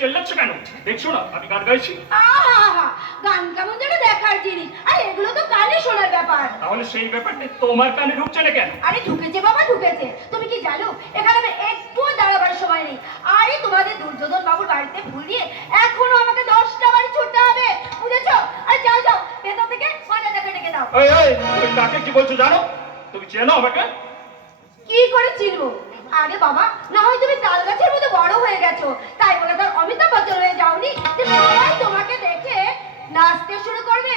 চেল্লাচ্ছ কেন? দেখছো না আমি গান গাইছি? গান কেমন যেন দেখার জিনিস, আর এগুলো তো কানে শোনার ব্যাপার। তাহলে সেই ব্যাপারটা তোমার কানে ঢুকছে না কেন? আরে ঢুকেছে বাবা, ঢুকেছে। তুমি কি জানো এখানে আমি একটুও দাঁড়াবার সময় নেই। আরে তোমাদের দুর্যোধন বাবুর বাড়িতে ফুল দিয়ে এখনো আমাকে 10টা বাড়ি ছুটতে হবে, বুঝেছো? আরে যাও যাও, ভেতর থেকে মাজাটাকে ডেকে দাও। এই তুমি কাকে কি বলছো জানো? তুমি চেনো আমাকে? কি করে চিনবো? আরে বাবা, না হয় তুমি তাল গাছের মতো বড় হয়ে গেছো, তাই বলে তার অমিতাভ বচ্চন হয়ে যাওনি যে সবাই তোমাকে দেখে নাচতে শুরু করবে।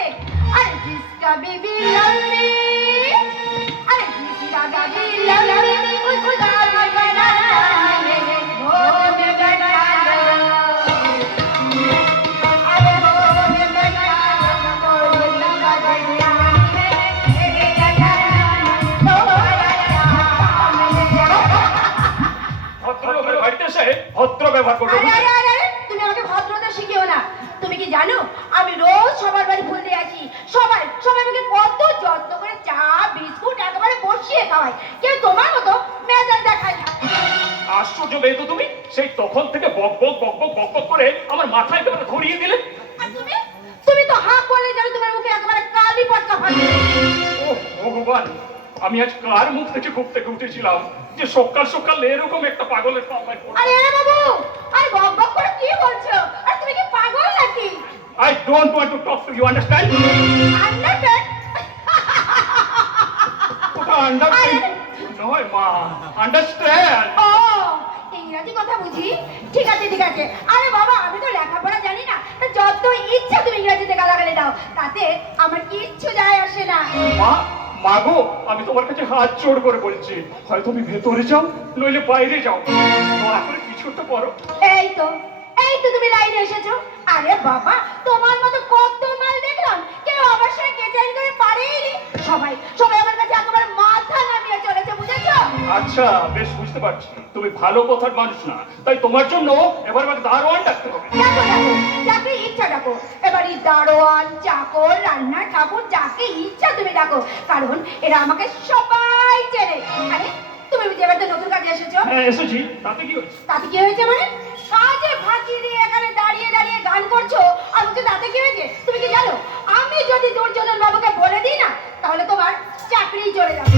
আরে জিসকা বেবি লাভ মি, আরে জিসকা বেবি লাভ মি, उसको गाल बनाना है, वो में बैठा लो, अरे वो में बैठा लो, तो लगा गया है, मेरे लगा तो ভদ্র বাড়িতে এসে ভদ্র ব্যবহার করবে। তুমি আমাকে ভদ্রতা শিখিও না। তুমি কি জানো আমি রোজ সবার বাড়ি ফুল দিয়ে আসি, সবাই আমাকে কত যত্ন করে চা বিস্কুট একেবারে বসিয়ে খাওয়াই, কেউ তোমার মতো মেজাজ দেখায় না। আশ্চর্য মেয়ে তো তুমি, সেই তখন থেকে বক বক বক বক বক বক করে আমার মাথায় একেবারে ধরিয়ে দিলে। আর তুমি তো হাঁ করলে জানো তোমার মুখে একেবারে কালি পটকা ফাটে। ও ভগবান, আমি আজ কার মুখ থেকে খুব থেকে উঠেছিলাম যে সকাল সকাল এরকম একটা পাগলের পাল্লায় পড়ে। আরে বাবু, আরে বক বক করে কি বলছো? আর তুমি কি পাগল নাকি? I don't want to talk to you, understand? Understand? ওটা আন্ডারস্ট্যান্ড নয় মা, আন্ডারস্ট্যান্ড। ও ইংরেজি কথা বুঝি? ঠিক আছে ঠিক আছে। আরে বাবা, আমি তো লেখাপড়া জানি না, তা যত ইচ্ছা তুমি ইংরেজিতে গালাগালি দাও, তাতে আমার কিচ্ছু যায় আসে না। মা, মাগো, আমি তোমার কাছে হাত জোড় করে বলছি, হয় তুমি ভেতরে যাও নইলে বাইরে যাও, দয়া করে কিছু তো করো। এই তো তুমি লাইনে এসেছো। আরে বাবা, তোমার মতো কত মাল দেখলাম, কেউ আমার সঙ্গে কেচারি করে পারেনি। সবাই আমার কাছে একেবারে মাথা নামিয়ে চলেছে, বুঝেছো? আচ্ছা, বেশ বুঝতে পারছি তুমি ভালো কথার মানুষ না, তাই তোমার জন্য এবার আমাকে দারোয়ান ডাকতে হবে। ডাকো যাকে ইচ্ছা ডাকো, এবারে দারোয়ান চাকর রান্নার ঠাকুর যাকে ইচ্ছা তুমি ডাকো, কারণ এরা আমাকে সবাই চেনে। আরে তুমি বুঝি এবার তো নতুন কাজে এসেছো? হ্যাঁ এসেছি, তাতে কি হয়েছে? তাতে কি হয়েছে মানে? কাজে ফাঁকি দিয়ে এখানে দাঁড়িয়ে দাঁড়িয়ে গান করছো, আর বলছো তাতে কি হয়েছে? তুমি কি জানো আমি যদি দুর্যোধন বাবুকে বলে দিই না, তাহলে তোমার চাকরি চলে যাবে।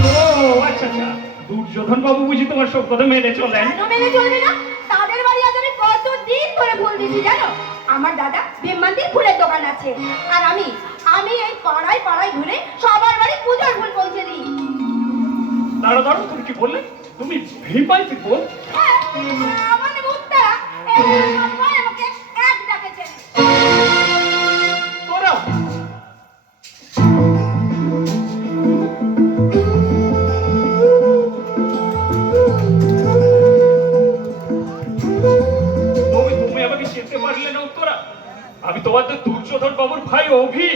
ও আচ্ছা আচ্ছা, দুর্যোধন বাবু বুঝি তোমার সব কথা মেনে চলেন? কেন মেনে চলবে না? তাদের বাড়ি আজ আমি কতদিন ধরে ফুল দিচ্ছি জানো? আমার দাদা ভীমমান্তির ফুলের দোকান আছে, আর আমি এই পাড়ায় পাড়ায় ঘুরে সবার বাড়ি পূজার ফুল পৌঁছে দিই। দাঁড়ো, তুমি কি বললে? তুমি ভীমমান্তি ফুল? হ্যাঁ, আমার মুখটা সবাই আমাকে এক ডাকেছে। তোরা তুমি আমাকে চিনতে পারলে না উত্তরা? আমি তোমাদের দুর্যোধন বাবুর ভাই অভি।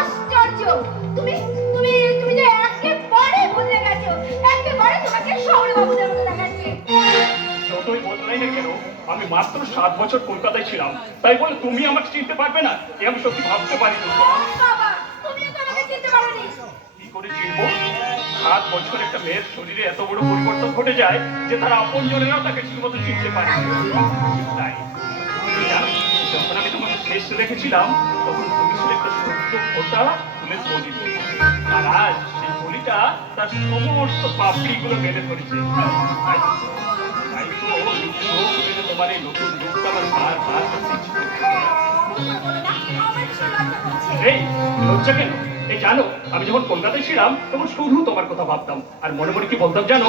আশ্চর্য, তুমি যে একেবারে ভুলে গেছো, একেবারে তোমাকে শহরে বাবুদের মতো দেখাচ্ছে। যতই বদলাই না কেন, আমি মাত্র 7 বছর কলকাতায় ছিলাম, তাই বলে তুমি আমাকে চিনতে পারবে না এ আমি সত্যি ভাবতে পারিনি। বাবা, তুমিও তো আমাকে চিনতে পারোনি। কি করে চিনবো? 7 বছর একটা মেয়ের শরীরে এত বড় পরিবর্তন ঘটে যায় যে তার আপনজনেরাও তাকে ঠিকমতো চিনতে পারে না। তাই জানো, যখন আমি তোমাকে শেষ দেখেছিলাম তখন তুমি ছিলে একটা সত্য ফোটা ফুলের প্রদীপ, আর আজ সেই বলিটা তার সমস্ত পাপড়িগুলো মেলে ধরেছে। তাই তো চোখ মেলে তোমার এই নতুন রূপটা আমার বারবার এই লজ্জা কেন? এই জানো, আমি যখন কলকাতায় ছিলাম তখন শুধু তোমার কথা ভাবতাম, আর মনে মনে কি বলতাম জানো?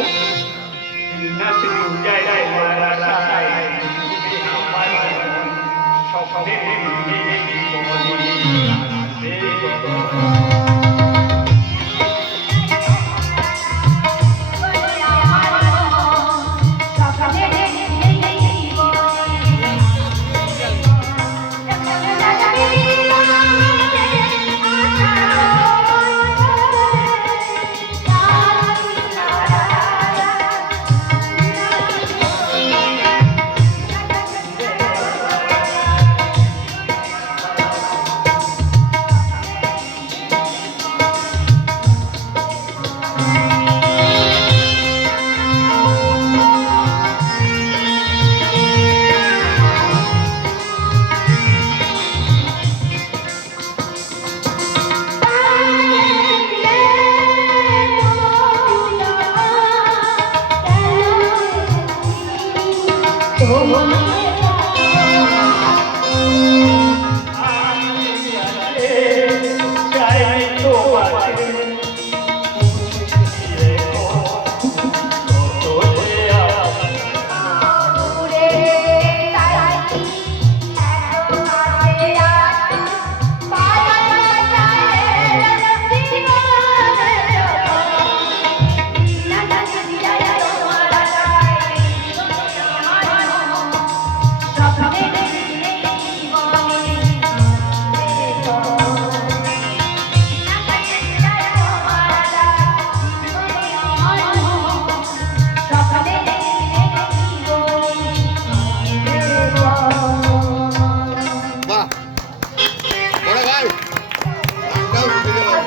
বাহ, বড় ভাই, গানটাও শুনে গেলাম।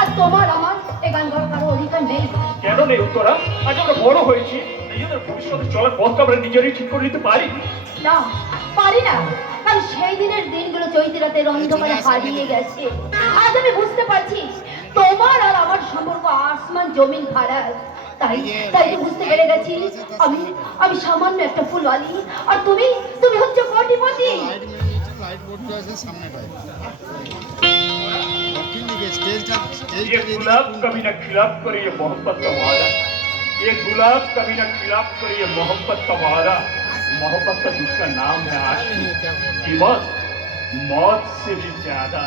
আর তোমার আমার এ গান গাওয়ার কারো অধিকার নেই। কেন নেই উত্তরা? আজ আমরা বড় হয়েছি, নিজেদের ভবিষ্যতে চলার পথটা আমরা নিজেরই ঠিক করে নিতে পারি। না, পারি না। কারণ সেই দিনের দিনগুলো চৈতিরাতের অন্ধকারে হারিয়ে গেছে। আজ আমি বুঝতে পারছি তোমার আর আমার সম্পর্ক আসমান জমিন ফারাক। তাই তাই তো বুঝতে পেরে গেছি আমি আমি সামান্য একটা ফুলওয়ালি আর তুমি তুমি হচ্ছে কোটিপতি। লাইট মেরে নিয়েছে, লাইট বোর্ড আছে সামনেটায়। দক্ষিণ দিকে স্টেজটা ये गुलाब कभी न खिलाफ करे ये मोहब्बत का वादा, ये गुलाब कभी न खिलाफ करे ये मोहब्बत का वादा। मोहब्बत का दूसरा नाम है आशिकी, कीमत मौत से भी ज्यादा।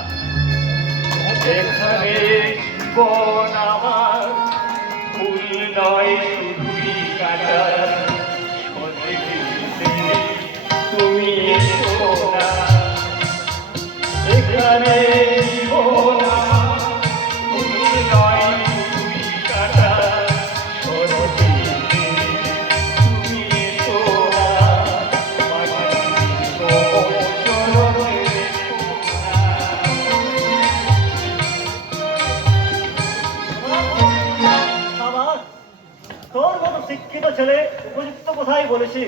এখানে জীবন আমার ফুল নয় শুধুই কাটা, তুমি এসো না। এখানে জীবন আমার ফুল নয় শুধুই কাটা, তুমি এসো না। আমার তোর মতো শিক্ষিত ছেলে উপযুক্ত কথাই বলেছি,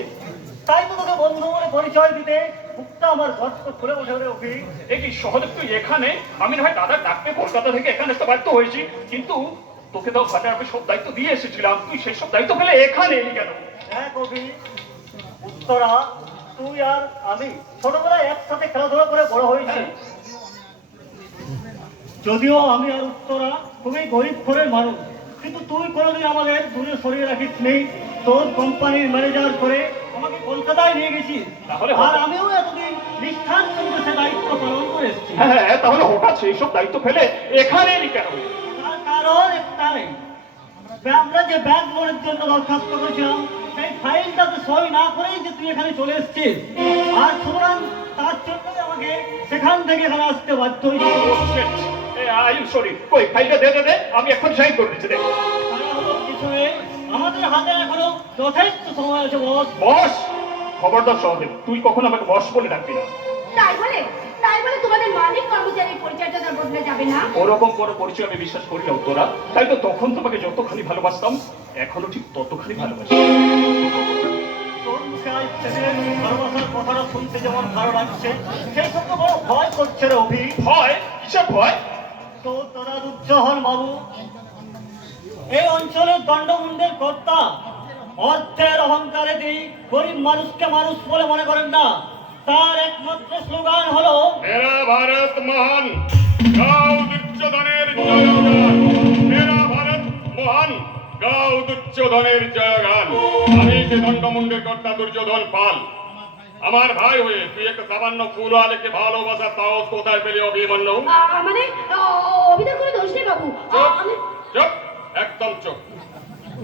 তাই তো তোকে বন্ধু বলে পরিচয় দিতে বুকটা আমার গর্ত খুলে ওঠে রে অভি। এই কি সহদেব তুই এখানে? আমি না হয় দাদার ডাকতে কলকাতা থেকে এখানে আসতে বাধ্য হয়েছি, কিন্তু তোকে তো ঘাটে আমি সব দায়িত্ব দিয়ে এসেছিলাম, তুই সেই সব দায়িত্ব পেলে এখানে এলি কেন? হ্যাঁ কবি, উত্তরা তুই আর আমি ছোটবেলায় একসাথে খেলাধুলা করে বড় হয়েছি। যদিও আমি আর উত্তরা খুবই গরিব ঘরের মানুষ, কিন্তু তুই কোনোদিন আমাদের দূরে সরিয়ে রাখিস নেই। তোর কোম্পানির ম্যানেজার করে আমাকে কলকাতায় নিয়ে গেছিস, তাহলে আর আমিও এতদিন নিষ্ঠার সঙ্গে সে দায়িত্ব পালন করে এসেছি। হ্যাঁ, তাহলে হঠাৎ সেই সব দায়িত্ব ফেলে এখানে এলি কেন? তার কারণ একটাই, আমরা যে ব্যাংক লোনের জন্য দরখাস্ত করেছিলাম সেই ফাইলটাতে সই না করেই যে তুই এখানে চলে এসেছিস, আর সুতরাং তার জন্যই আমাকে সেখান থেকে এখানে আসতে বাধ্য হয়েছি। সরি, কই ফাইলটা দে দে দে, আমি এখন সাইন করে দিচ্ছি। দেখ তারা হলো কিছু নেই, আমাদের হাতে এখনো যথেষ্ট সময় আছে বস। বস, খবরদার সহদেব, তুই কখন আমাকে বস বলে ডাকবি না। তাই বলে তোমাদের মালিক কর্মচারীর পরিচয়টা তার বদলে যাবে না। ওরকম কোনো পরিচয় আমি বিশ্বাস করি না উত্তরা। তাই তো তখন তোমাকে যতখানি ভালোবাসতাম এখনো ঠিক ততখানি ভালোবাসি। তোর মুখে আজ ছেলের ভালোবাসার কথাটা শুনতে যেমন ভালো লাগছে, সেই সঙ্গে বড় ভয় করছে রে অভি। ভয়? কিসের ভয়? তো তোরা উজ্জ্বল বাবু এই অঞ্চলের দণ্ডমুণ্ডের কর্তা, অর্থের অহংকারে দিই গরিব মানুষকে মানুষ বলে মনে করেন না। তার একমাত্র স্লোগান হলো मेरा भारत महान, गाओ दुर्योधনের জয়গান। मेरा भारत মহান, গাও দুর্যোধনের জয়গান। আমি যে দণ্ডমুণ্ডের কর্তা দুর্যোধন পাল, আমার ভাই হয়ে তুই একটা সামান্য ফুলওয়ালাকে ভালোবাসা তাও কোথায় পেলি অভিমন্যু? মানে অভিধান করে দোষ নেই বাবু। আমি চুপ, একদম চুপ।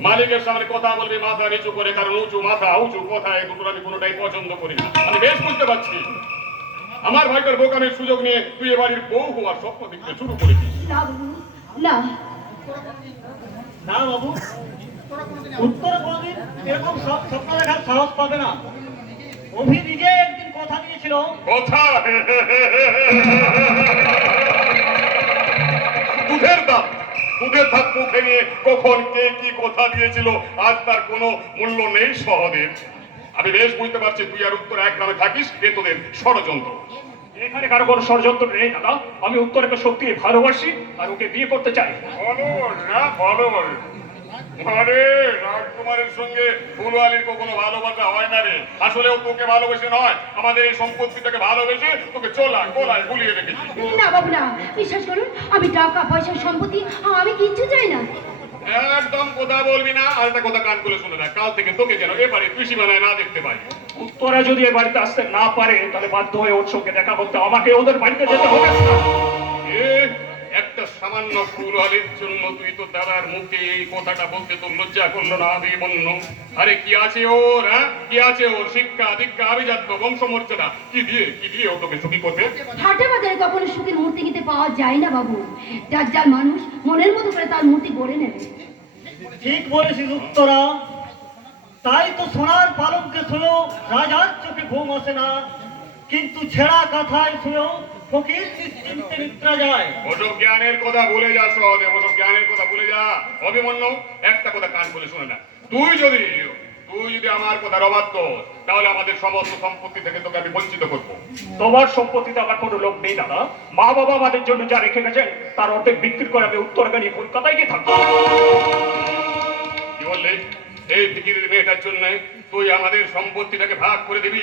মালিকের সামনে কথা বলবি মাথা নিচু করে, কারণ উঁচু মাথা উঁচু কথা এই দুটো আমি কোনোটাই পছন্দ করি না। আমি বেশ বুঝতে পারছি আমার ভাইটার বোকামের সুযোগ নিয়ে তুই এ বাড়ির বউ হওয়ার স্বপ্ন দেখতে শুরু করেছিস। না বাবু, না। না বাবু, উত্তর কোনদিন এরকম স্বপ্ন দেখার সাহস পাবে না। অভি নিজে একদিন কথা দিয়েছিল। কথা? দুধের দাম, দুধের ধাপ মুখে নিয়ে কখন কে কি কথা দিয়েছিল আজ তার কোনো মূল্য নেই সহদেব। আমি বেশ বুঝতে পারছি তুই আর উত্তর এক নামে থাকিস, এ তোদের ষড়যন্ত্র। এখানে কারো কোনো ষড়যন্ত্র নেই দাদা। আমি উত্তরকে সত্যি ভালোবাসি আর ওকে বিয়ে করতে চাই। বলো না, বলো আরে রাজকুমার রাজকুমারের সঙ্গে ফুলওয়ালির কখনো ভালোবাসা হয় না রে। আসলে ও তোকে ভালোবেসে নয়, আমাদের এই সম্পত্তিটাকে ভালোবেসে তোকে কোলায় ভুলিয়ে রেখেছি। না বাবু না, বিশ্বাস করুন আমি টাকা পয়সা সম্পত্তি আমি কিচ্ছু চাই না। একদম কথা বলবি না। আর একটা কথা কান খুলে শুনে না, কাল থেকে তোকে যেন এবারে কৃষি বানায় না দেখতে পাই। উত্তরা যদি এ বাড়িতে আসতে না পারে তাহলে বাধ্য হয়ে ওর সঙ্গে দেখা করতে আমাকে ওদের বাড়িতে যেতে হবে না। এ, একটা সামান্য ফুলওয়ালির জন্য তুই তো দাদার মুখে এই কথাটা বলতে তোর লজ্জা করলো না অভিমন্যু? আরে কি আছে ওর, হ্যাঁ কি আছে ওর? শিক্ষা দীক্ষা আভিজাত্য বংশমর্যাদা কি দিয়ে ও তোকে সুখী করবে? হাটে বাজারে কখনো সুখের মূর্তি কিনতে পাওয়া যায় না বাবু। যার যার মানুষ মনের মতো করে তার মূর্তি গড়ে নেবে। ঠিক বলেছিস উত্তরা। তাই তো সোনার পালঙ্কে শুয়েও রাজার চোখে ঘুম আসে না, কিন্তু ছেঁড়া কাঁথায় শুয়েও ফকির নিশ্চিন্তে নিদ্রা যায়। ওসব জ্ঞানের কথা ভুলে যা সহদেব, ওসব জ্ঞানের কথা ভুলে যা। অভিমন্যু, একটা কথা কান খুলে শুনে না, তুই যদি আমার কথা অবাধ্য তাহলে আমাদের সমস্ত সম্পত্তি থেকে তোকে আমি বঞ্চিত করবো। তোমার সম্পত্তিতে আমার কোনো লোক নেই দাদা। মা বাবা আমাদের জন্য যা রেখে গেছেন তার অর্ধেক বিক্রি করে আমি উত্তরগা নিয়ে কলকাতায় গিয়ে থাকবো। কি বললি? এই ফিকিরের মেয়েটার জন্য তুই আমাদের সম্পত্তিটাকে ভাগ করে দিবি?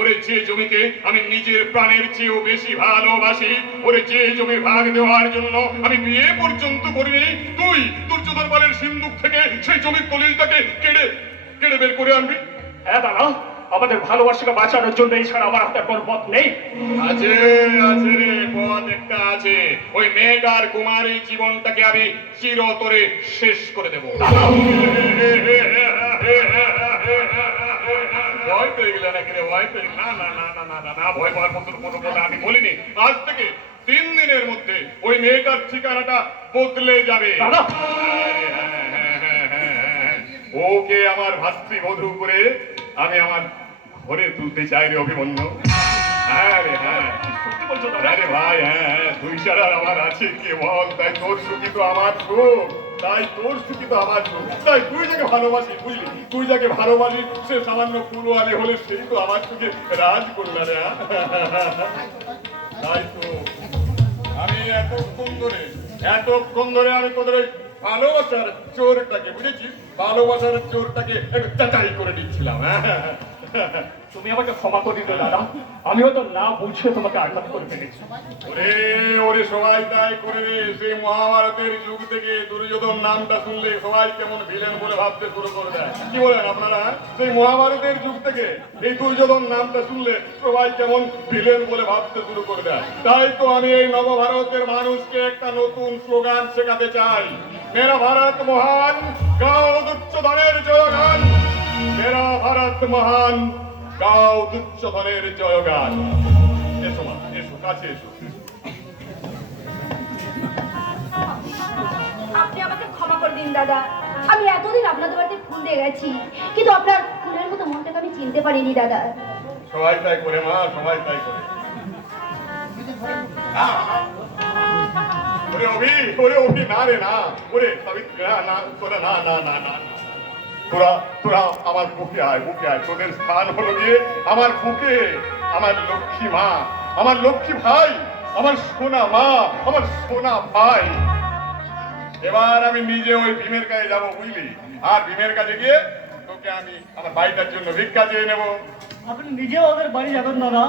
ওরে যে জমিকে আমি নিজের প্রাণের চেয়েও বেশি ভালোবাসি, ওরে যে জমির ভাগ দেওয়ার জন্য আমি বিয়ে পর্যন্ত করিনি, তুই দুর্যোধন বলের সিন্ধুক থেকে সেই জমির দলিলটাকে কেড়ে বের করে আনবি? হ্যাঁ দাদা, আমাদের ভালোবাসাকে বাঁচানোর জন্য এছাড়া আমার হাতে কোনো পথ নেই। আছে রে, পথ একটা আছে। ওই মেয়েটার কুমারী জীবনটাকে আমি চিরতরে শেষ করে দেব। ভয় পেয়ে গেলে নাকি রে? ভয় পেয়ে না, ভয় পাওয়ার মতন কোনো কথা আমি বলিনি। আজ থেকে 3 দিনের মধ্যে ওই মেয়েটার ঠিকানাটা বদলে যাবে। দাদা, হ্যাঁ, ওকে আমার ভাতৃবধূ করে আমি আমার ঘরে তুলতে চাই রে অভিমন্যু। হ্যাঁ রে, হ্যাঁ সত্যি বলছো দাদা? আরে ভাই, হ্যাঁ তুই ছাড়া আমার আছে কে বল? তাই তোর সুখী তো আমার সুখ, তাই তোর সুখী তো আমার সুখ। তাই তুই যাকে ভালোবাসিস, বুঝলি, তুই যাকে ভালোবাসিস সে সামান্য ফুলওয়ালি হলে সেই তো আমার সুখে রাজ করল রে। তাই তো আমি এতক্ষণ ধরে আমি তোদের ওই ভালোবাসার চোরটাকে, বুঝেছিস, ভালোবাসার চোরটাকে একটু চাটাই করে দিচ্ছিলাম। তুমি আমাকে ক্ষমা করে দিও দাদা, আমি হয়তো না বুঝে তোমাকে আঘাত করে ফেলেছি। ওরে সবাই তাই করে রে। সেই মহাভারতের যুগ থেকে দুর্যোধন নামটা শুনলে সবাই কেমন ভিলেন বলে ভাবতে শুরু করে দেয়। কি বলেন আপনারা? সেই মহাভারতের যুগ থেকে এই দুর্যোধন নামটা শুনলে সবাই কেমন ভিলেন বলে ভাবতে শুরু করে দেয়। তাই তো আমি এই নবভারতের মানুষকে একটা নতুন স্লোগান শেখাতে চাই। মেরা ভারত মহান, গাও দুর্যোধনের জয়গান। মেরা ভারত মহান, গাও দুর্যোধনের জয়গান। এসো মা, এসো, কাছে এসো। আপনি আমাকে ক্ষমা করে দিন দাদা। আমি এতদিন আপনাদের বাড়িতে ফুল দিয়ে গেছি, কিন্তু আপনার ফুলের মতো মনটাকে আমি চিনতে পারিনি দাদা। সবাই তাই করে মা, সবাই তাই করে। ওরে অভি, না রে না, ওরে সাবিত্রী, না তোরা, না তোরা আমার বুকে আয়, তোদের স্থান হলো গিয়ে আমার বুকে। আমার লক্ষ্মী মা, আমার লক্ষ্মী ভাই, আমার সোনা মা, আমার সোনা ভাই। এবার আমি নিজে ওই ভীমের কাছে যাবো, বুঝলি, আর ভীমের কাছে গিয়ে তোকে আমি আমার বাড়িটার জন্য ভিক্ষা চেয়ে নেবো। আপনি নিজে ওদের বাড়ি যাবেন দাদা?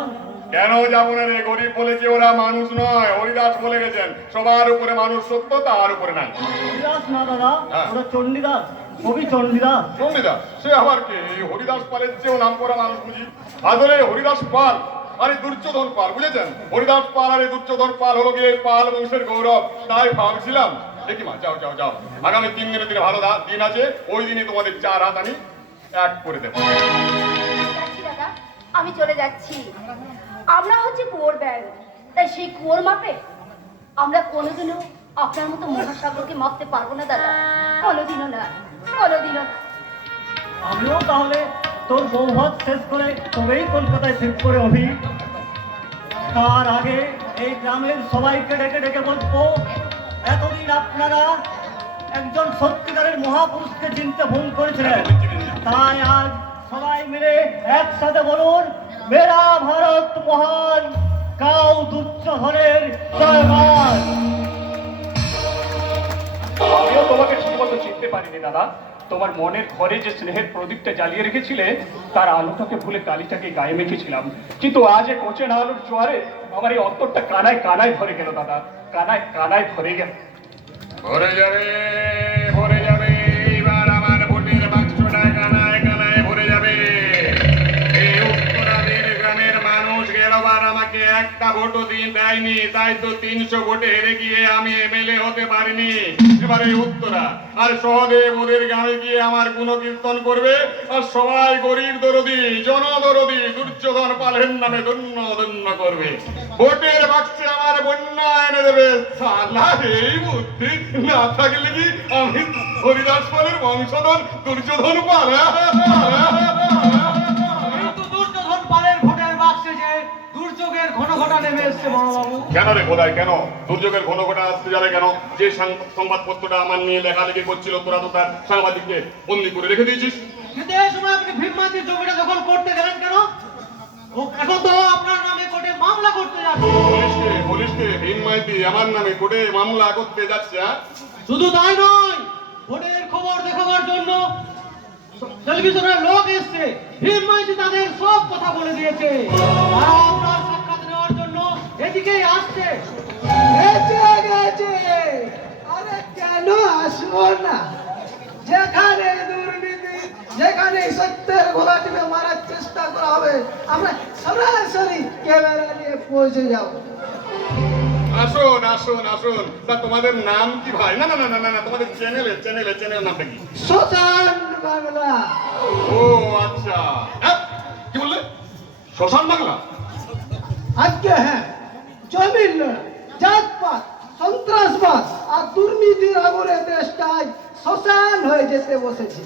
কেন যাবো না রে? গরিব বলেছে ওরা মানুষ নয়। হরিদাস বলে গেছেন সবার উপরে মানুষ সত্য, তার উপরে নাই। হরিদাস না দাদা, হ্যাঁ। ওরা চণ্ডীদাস, কবি চণ্ডীদাস। চণ্ডীদাস সে আবার কে? এই হরিদাস পালের চেয়েও নাম করা মানুষ বুঝি। আসলে হরিদাস পাল আর এই দুর্যোধন পাল, বুঝেছেন? হরিদাস পাল আর এই দুর্যোধন পাল হলো গিয়ে পাল বংশের গৌরব। তাই ভাবছিলাম, দেখি মা, যাও আগামী 3 দিনের দিনে ভালো দিন আছে, ওই দিনই তোমাদের 4 হাত আমি এক করে দেবো। যাচ্ছি দাদা, আমি চলে যাচ্ছি। আমরা হচ্ছে কুয়োর ব্যাগ, তাই সেই কুয়োর মাপে আমরা কোনোদিনও আপনার মতো মহাসাগরকে মাপতে পারবো না দাদা। কোনোদিনও না। আমিও তাহলে তোর বৌভাত শেষ করে তবেই কলকাতায় ফিরব করে অভি। তার আগে এই গ্রামের সবাইকে ডেকে বলবো, এতদিন আপনারা একজন সত্যিকারের মহাপুরুষকে চিনতে ভুল করেছিলেন। তাই আজ সবাই মিলে একসাথে বলুন, মেরা ভারত মহান, গাও দুর্যোধনের জয়গান। আমিও তোমাকে ঠিকমতো চিনতে পারিনি দাদা। তোমার মনের ঘরে যে স্নেহের প্রদীপটা জ্বালিয়ে রেখেছিলে তার আলোটাকে ভুলে কালিটাকে গায়ে মেখেছিলাম, কিন্তু আজ এ কোচে না আলোর জোয়ারে আমার এই অন্তরটা কানায় কানায় ভরে গেল দাদা, কানায় কানায় ভরে গেল। ভরে যাবে, ভরে যাবে, এবার আমার ভোটের বাক্সটা কানায় কানায় ভরে যাবে। এই উত্তরাদের গ্রামের মানুষ গেলবার আমাকে একটা ভোটও দেয়নি, তাই তো 300 ভোটে হেরে গিয়ে আমি এমএলএ হতে পারিনি। এবারে উত্তরা আর সহদেব ওদের গ্রামে গিয়ে আমার গুণকীর্তন করবে, আর সবাই গরিব দরদি, জনদরদি দুর্যোধন পালের নামে ধন্য ধন্য করবে। ভোটের বাক্সে আমার বন্যা এনে দেবে। সালা এই বুদ্ধি না থাকলে কি আমি হরিদাস পালের বংশধর দুর্যোধন পাল? কিন্তু দুর্যোধন পালের ভোটের বাক্সে যে দুর্যোগের ঘন ঘটা নেমে এসছে বড়বাবু। কেন রে বোধাই, কেন দুর্যোগের ঘন ঘটা আসতে যাবে কেন? যে সংবাদপত্রটা আমার নিয়ে লেখালেখি করছিল তোরা তো তার সাংবাদিককে বন্দি করে রেখে দিয়েছিস। কিন্তু এই সময় আপনি ভীমমাঝির জমিটা দখল করতে গেলেন কেন? এখন তো আপনার নামে কোর্টে মামলা করতে যাচ্ছে। পুলিশকে ভীম মাইতি আমার নামে কোর্টে মামলা করতে যাচ্ছে। শুধু তাই নয়, ভোটের খবর দেখাবার জন্য টেলিভিশনের লোক এসছে, ভীম মাইতি তাদের সব কথা বলে দিয়েছে। তারা আপনার সাক্ষাৎ নেওয়ার জন্য এদিকেই আসছে। আরে কেন আসবো না? যেখানে দুর্নীতি, যেখানে সত্যের গলা টিপে মারার চেষ্টা করা হবে, আমরা সরাসরি ক্যামেরা নিয়ে পৌঁছে যাব। আসুন আসুন আসুন। তা তোমাদের নাম কি ভাই? না না না না না, তোমাদের চ্যানেল নামটা কি? শ্মশান বাংলা। ও আচ্ছা, কি বললে? শ্মশান বাংলা? আজকে হ্যাঁ, জমির লড়াই, জাতপাত, সন্ত্রাসবাদ আর দুর্নীতির আগুনে দেশটাই শ্মশান হয়ে যেতে বসেছে।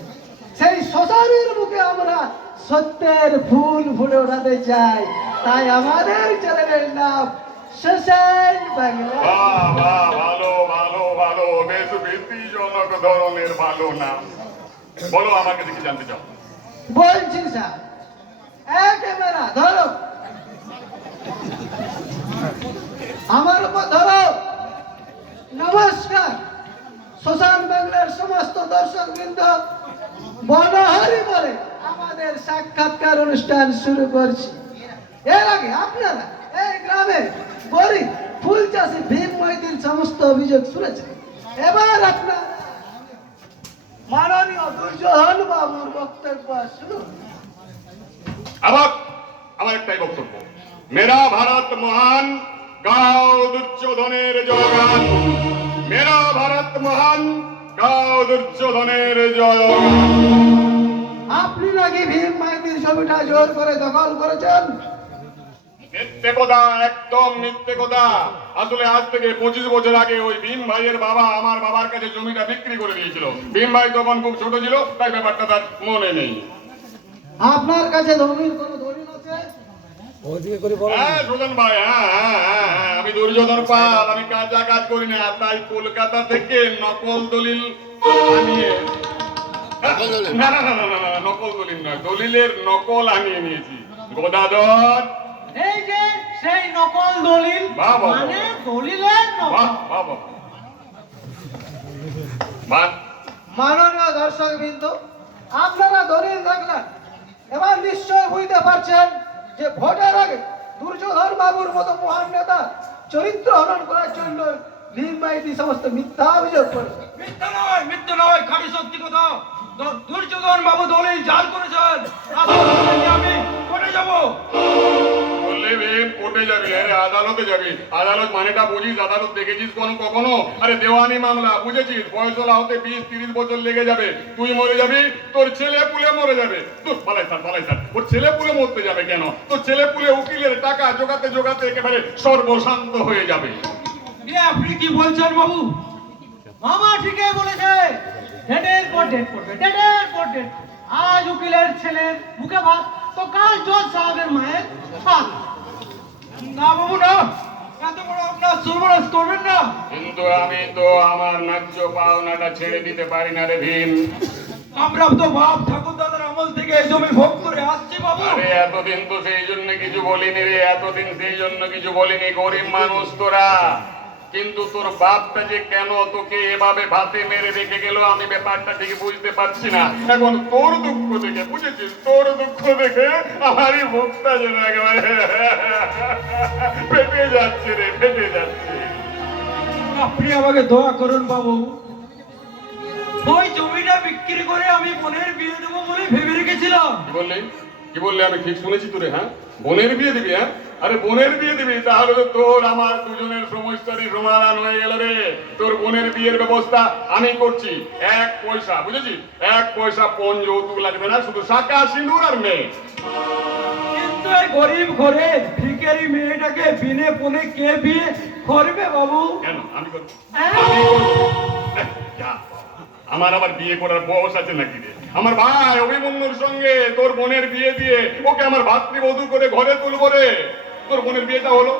সেই শ্মশানের মুখে আমরা সত্যের ফুল ফুলে ওঠাতে চাই, তাই আমাদের চ্যানেলের নাম শ্মশান বাংলা। বাহ বাহ, ভালো ভালো ভালো, বেশ ভীতিজনক ধরনের ভালো নাম। বলো, আমাকে দেখি জানতে চাও। বলছি স্যার, ক্যামেরা ধরো, আমার উপর ধরো। নমস্কার, শ্মশান বাংলার সমস্ত দর্শক বৃন্দ, বনহারি বলে আমাদের সাক্ষাৎকার অনুষ্ঠান শুরু করছি। এর আগে আপনারা এই গ্রামে গরিব ফুল চাষি ভীম মাইতির সমস্ত অভিযোগ শুনেছেন। এবার আপনারা মাননীয় দুর্যোধন বাবুর বক্তব্য শুনুন। আমার একটাই বক্তব্য। মেরা ভারত মহান, গাও দুর্যোধনের জয়গান। মেরা ভারত মহান, গাও দুর্যোধনের জয়গান। আপনি নাকি ভীম মাইতির ছবিটা জোর করে দখল করেছেন? মিথ্যে কথা, একদম মিথ্যে কথা। আসলে আজ থেকে 25 বছর আগে ওই ভীম ভাইয়ের বাবা আমার বাবার কাছে জমিটা বিক্রি করে দিয়েছিল। ভীম ভাই তখন খুব ছোট ছিল, তাই ব্যাপারটা তার মনে নেই। আপনার কাছে জমির কোনো দলিল আছে? হ্যাঁ সুজন ভাই, হ্যাঁ, আমি দুর্যোধন পাল, আমি কাজা কাজ করি না, তাই কলকাতা থেকে নকল দলিল আনিয়ে, না না না না না না, নকল দলিল নয়, দলিলের নকল আনিয়ে নিয়েছি। গোদাধর, এই যে সেই নকল দলিল, বাহ, বাহ, মানে বাহ। দলিলের বাহ নকল। বাহ বাহ বাহ। মাননীয় দর্শক বিন্দু, আপনারা দলিল দেখলেন, এবার নিশ্চয় বুঝতে পারছেন যে ভোটের আগে দুর্যোধন বাবুর মতো মহান নেতা চরিত্র হনন করার জন্য ভীম মাইতি সমস্ত মিথ্যা অভিযোগ করেছে। মিথ্যা নয়, খাঁটি সত্যি কথা। দুর্যোধন বাবু দলিল জাল করেছেন। আমি কোর্টে যাব। বললে ভীম কোর্টে যাবি? আরে আদালতে যাবি। আদালত মানেটা বুঝিস? আদালত দেখেছিস কখনো? আরে দেওয়ানি মামলা, বুঝেছিস? ফয়সলা হতে 20-30 বছর লেগে যাবে। তুই মরে যাবি, তোর ছেলে পুলে মরে যাবে। তোর পালাই স্যার, ওর ছেলে পুলে মরতে যাবে কেন? তোর ছেলে পুলে উকিলের টাকা জোগাতে জোগাতে একেবারে সর্বশান্ত হয়ে যাবে। আপনি কি বলছেন বাবু? মামা ঠিকই বলেছে। ডেটের পর ডেট পড়বে, ডেটের পর ডেট। আজ উকিলের ছেলের মুখে ভাত, তো কাল জজ সাহেবের মায়ের ভাত। না বাবু না, এত বড় আপনার সর্বনাশ করবেন না। কিন্তু আমি তো আমার ন্যায্য পাওনাটা ছেড়ে দিতে পারি না রে ভীম। আমরা তো বাপ ঠাকুর দাদার আমল থেকে এই জমি ভোগ করে আসছি বাবু। আরে এতদিন তো সেই জন্য কিছু বলিনি রে, এতদিন সেই জন্য কিছু বলিনি। গরিব মানুষ তোরা, কিন্তু তোর বাপটা যে কেন তোকে এভাবে ভাতে মেরে রেখে গেল আমি ব্যাপারটা ঠিক বুঝতে পারছি না। এখন তোর দুঃখ দেখে, বুঝেছিস, তোর দুঃখ দেখে আমারই মুখটা যেন একেবারে ফেটে যাচ্ছে রে, ফেটে যাচ্ছে। আপনি আমাকে দোয়া করুন বাবু। ওই জমিটা বিক্রি করে আমি বোনের বিয়ে দেবো বলে ভেবে রেখেছিলাম। কি বললি আমি ঠিক শুনেছি তোরে? হ্যাঁ, বোনের বিয়ে দিবি? হ্যাঁ, আরে বোনের বিয়ে দিবি, তাহলে তো তোর আমার দুজনের সমস্যারই সমাধান হয়ে গেল রে। তোর বোনের বিয়ের ব্যবস্থা আমি করছি, 1 পয়সা, বুঝেছিস, 1 পয়সা পণ যৌতুক লাগবে না, শুধু শাঁখা সিঁদুর আর মেয়ে। কিন্তু এই গরিব ঘরে ভিখারি মেয়েটাকে বিনে পনে কে বিয়ে করবে বাবু? কেন আমি করবো? আমি করবো? যা, আমার আবার বিয়ে করার বয়স আছে নাকি রে? আমার ভাই অভিমন্যুর সঙ্গে তোর বোনের বিয়ে দিয়ে ওকে আমার ভাতৃবধূ করে ঘরে তুলবো রে। তোর বোনের বিয়েটা হলো,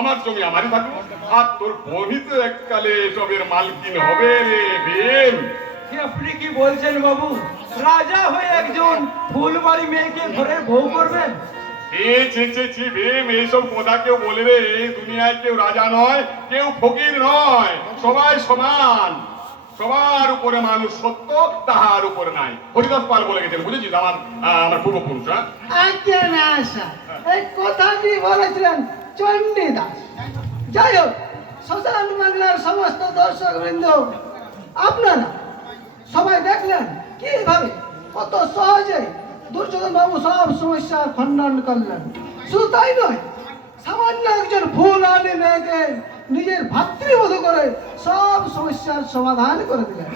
আমার জমি আমারই থাকলো, আর তোর বোনই তো এককালে এসবের মালকিন হবে রে ভীম। কি আপনি কি বলছেন বাবু? রাজা হয়ে একজন ফুলবাড়ি মেয়েকে ঘরের বউ করবেন? ভীম, এইসব কথা কেউ বলে রে? এই দুনিয়ায় কেউ রাজা নয়, কেউ ফকির নয়, সবাই সমান। সবার উপরে মানুষ সত্য, তাহার উপরে নাই। হরিদাস পাল বলে গেছেন, বুঝেছিস, আমার পূর্বপুরুষ। আজ্ঞা না আসা এই কথাটি বলেছিলেন চণ্ডীদাস। যাই হোক, সোশ্যাল বাংলার সমস্ত দর্শক বৃন্দ, আপনারা সবাই দেখলেন কিভাবে কত সহজে দুর্যোধন বাবু সব সমস্যার খণ্ডন করলেন। শুধু তাই নয়, সামান্য একজন ফুল আনি মেয়েকে নিজের ভাতৃবধূ করে সব সমস্যার সমাধান করে দিলেন।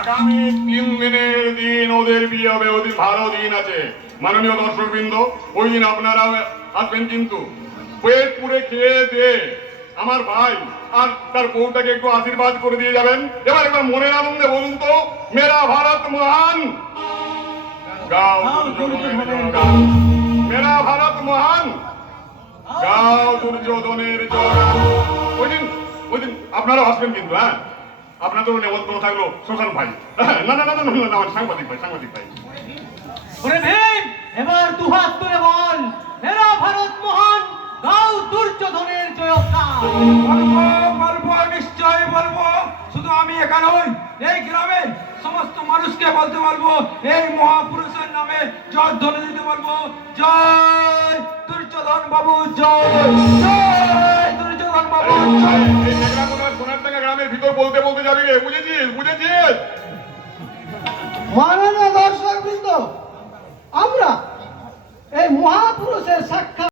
আগামী 3 দিনের দিন ওদের বিয়ে হবে, ওদিন ভালো দিন আছে। মাননীয় দর্শকবৃন্দ, ওই দিন আপনারাও আসবেন, কিন্তু পেট পুড়ে খেয়ে দিয়ে আমার ভাই আর তার বউটাকে একটু আশীর্বাদ করে দিয়ে যাবেন। এবার একবার মনের আনন্দে বলুন তো, মেরা ভারত মহান, গাও দুর্যোধনের জয়গান। মেরা ভারত মহান, গাও দুর্যোধনের জয়গান। ওই দিন আপনারা আসবেন কিন্তু। হ্যাঁ, আপনাদেরও নেমন্ত্রণ থাকলো, শ্মশান ভাই। না না না না না, আমার সাংবাদিক ভাই। ওরে ভীম, এবার দুহাত তুলে বল, মেরা ভারত মহান, গাও দুর্যোধনের জয়গান। বলবো, নিশ্চয় বলবো। শুধু আমি একা নই, এই গ্রামের সমস্ত মানুষকে বলতে বলবো, এই মহাপুরুষের নামে জয় ধ্বনি দিতে বলবো, জয় দুর্যোধন বাবু, জয় জয় দুর্যোধন বাবু, জয়। সোনার টাকা গ্রামের ভিতর বলতে বলতে যাবি রে, বুঝেছিস? মাননীয় দর্শক বৃন্দ, আমরা এই মহাপুরুষের সাক্ষাৎ